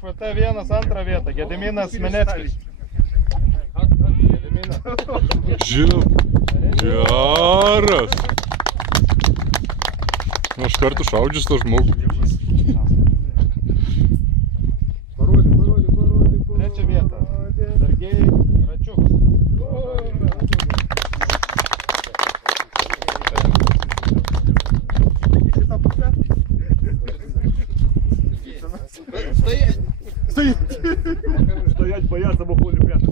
HVT 1 antrą vietą, Gediminas Meneckis. Geras. Aš kartu šaudžius tą žmogų. Trečią vietą, Sergej Račiuks. Стоять, бояться, бо хули прятаться.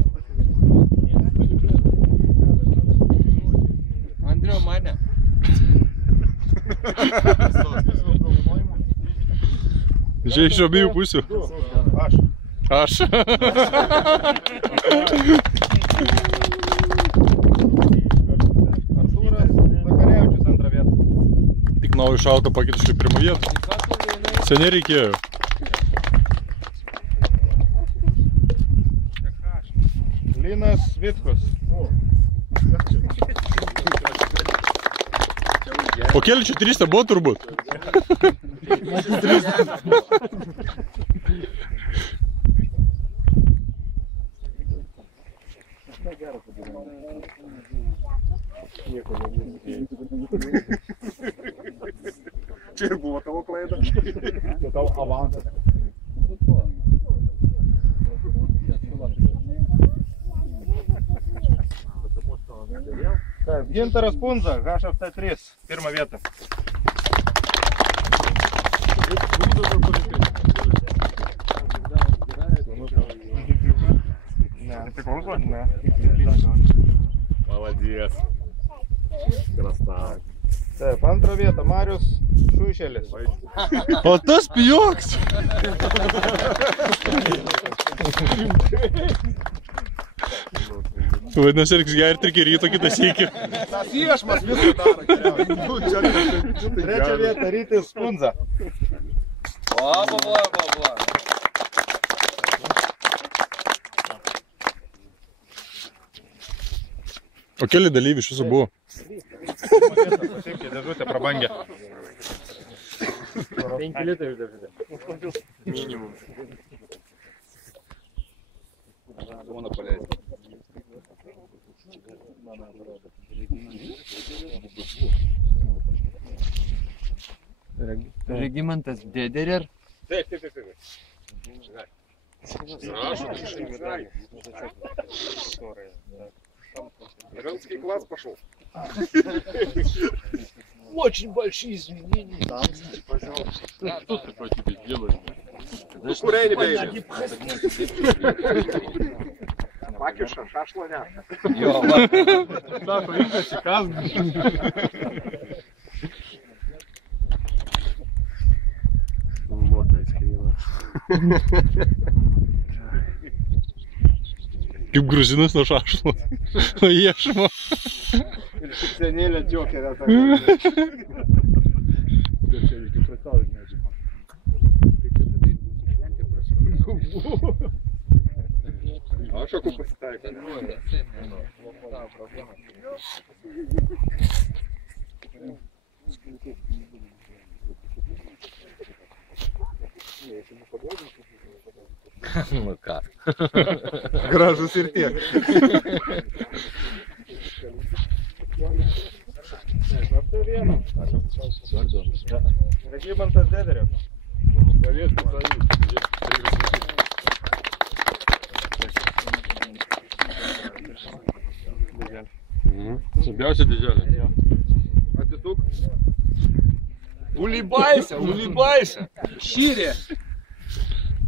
Andriau, mane. Žiai iš abiejų pusių. Aš. Artūras Zakarevičius antrą vietą. Tik naują šautą pakeičiu į pirmą vietą. Seniai reikėjo. Linas Vitkus. Po keli čia 300 buvo turbūt. Čia ir buvo tavo klaida. Tai tavo avansas. Gintaras Punza, HFT 3, pirmą vietą. Ne. Молодец. Красавчик. Taip, antrą vietą Marius Šušelis. O tas pijoks. Vadinasi, reiks gerti ir ryto kitą sykį. Tas iešmas visą daro. Trečią vietą Rytis Punza. Bla. O keli dalyviai iš viso buvo? Pasiimkė dėžutę prabangę. 5 litrai iš dėžutė. Minimum. Būna paleidžiu. Regimantas Dederer. Taip. Русский класс пошел. Очень большие изменения. Пожалуйста. Что такое тебе делают? Курей не бейли. Макюша, шашлоня. Sako, imasi kas. Motai skrieną. Kaip gruzinas nuo šašlo. Nuo iešmo. Ir šipsenėlė džokerė. Aš aku pasitaikė. Nu ką. Gražus ir tiek. Regimantas Dederer. Svarbiausia didžiulė. Atsisuk. Улыбайся. Шире.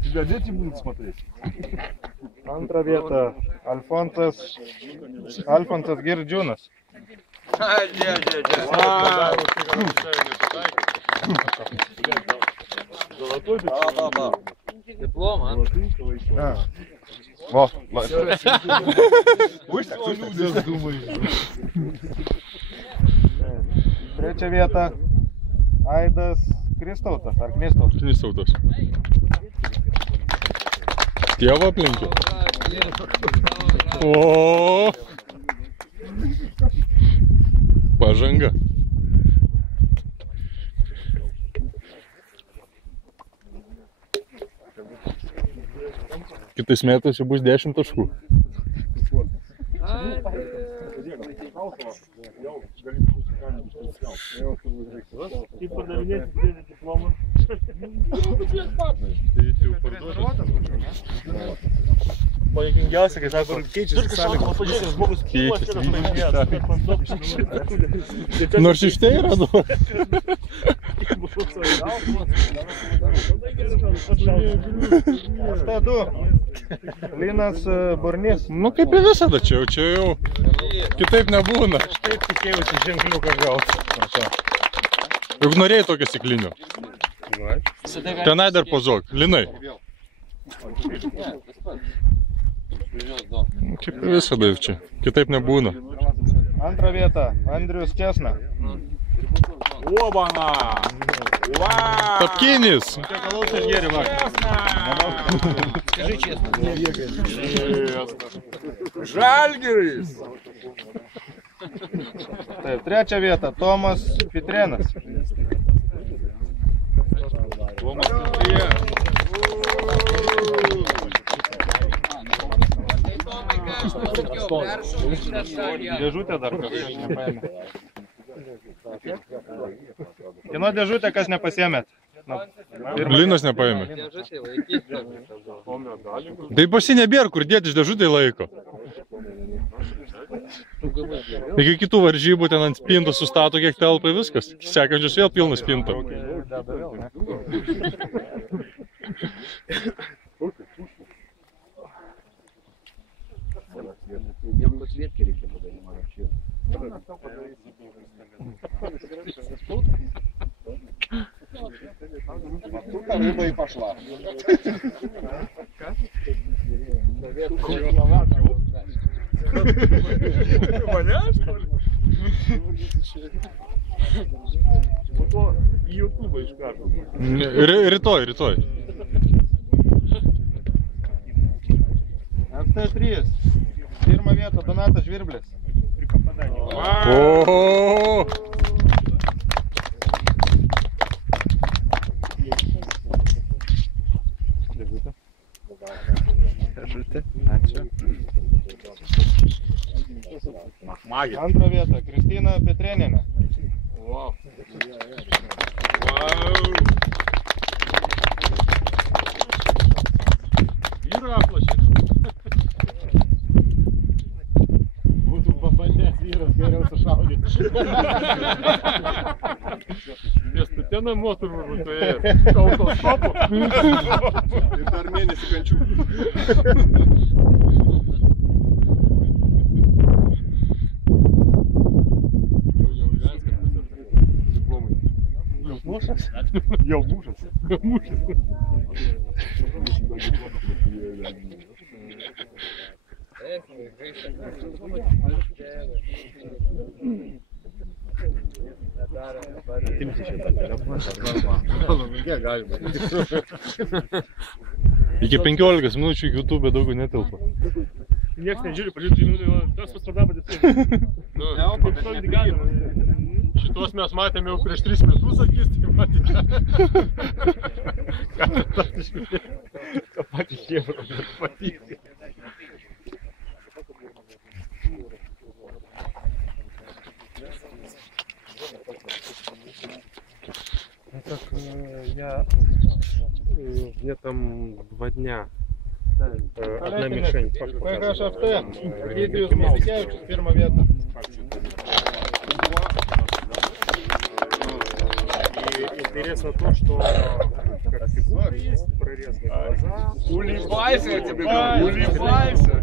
Тебя дети будут смотреть? Antrą vietą Alfonsas Girdžiūnas. Не. Золотой ты? Да. Диплом, а? Vo, Пусть о людях думаешь. trečią vietą Aidas Kristautas ar Knistautas. Knistautas. Tėvą aplinkį. O. Pažanga. Kitais metais jau bus 10 taškų. Kaip pardavinėti didėti diplomą? Paėkingiausia, kai sako, keičiasi sąlygos. Pažiūrėk, žmogus kilas yra paėmėjęs. Nors iš tai yra daug. Štai 2. Linas Burnys. Nu kaip ir visada, čia jau kitaip nebūna. Aš taip tikėjausi ženkliuką gauti. Juk norėjai tokio stiklinio. Tenai dar pozuok. Linai. Kaip ir visada jau čia. Kitaip nebūna. Antra vieta Andrius Česna. Обана! Tapkinis. Скажи честно. Žalgiris! Taip, 3 vieta Tomas Pitrenas. Tomas Pitrė. Dėžutė dar kažkas nepaėmė. Kino dėžutė, kas nepasiėmėt? Linas nepaėmė. Tai pasi nebėra, kur dėti iš dėžutę laiko. Iki kitų varžybų ten ant spintų sustato kiek telpai viskas. Sekančius vėl pilna spinta. Jam подсветки reikia padaryti, man čia. Тут рыба и пошла. Į YouTube iškarto. Rytoj. FT3. 1 vieta Donatas Žvirblis. Oho! Antra vieta Kristina Petrenienė. Wow. Vyra aplašė. Būtų pabandęs vyras geriau sušaudyti. Pėstute namo turbūt būtų ėjęs. Autostopu. Ir dar mėnesį kančių. Jau mūšas. Iki 15 minučių iki YouTube daugiau netelpa. Niekas nežiūri, pažiūrėjau 2 minutės, tas pastradavo dėtai. Šitos mes matėme jau prieš 3 metus, sakys, tai matėme. Ką patį chėbrą, bet patyti. Так, мне там 2 дня. Одна мишень. PHFT. Egidijus Mosikevičius, 1 vieta. И интересно то, что как фигура есть, прорезаны глаза. Улыбайся, я тебе говорю, улыбайся.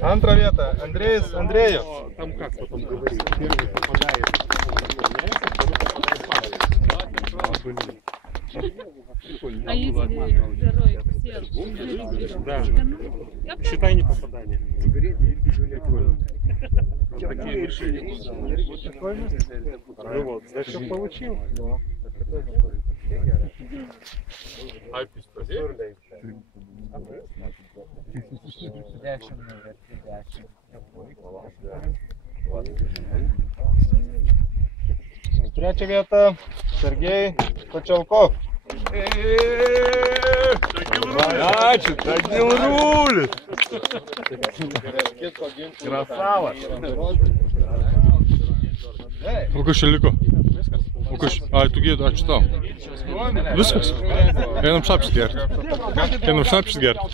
Antra vieta Andrėjus Andrėjus. Там как потом говорить? Первый попадает в мясо, второй попадает в палец. А если герой всех? Да. Считай не попадание. Такие решения. Ну вот, значит, получил. Айпис позер. Trečia vieta Sergej Kočelkov. Ačiū, tai dėl rūlis. Krasavas. O kas čia liko? O kas? Ai, tu gėdu, ačiū tau. Viskas? Einam šnapšt gert.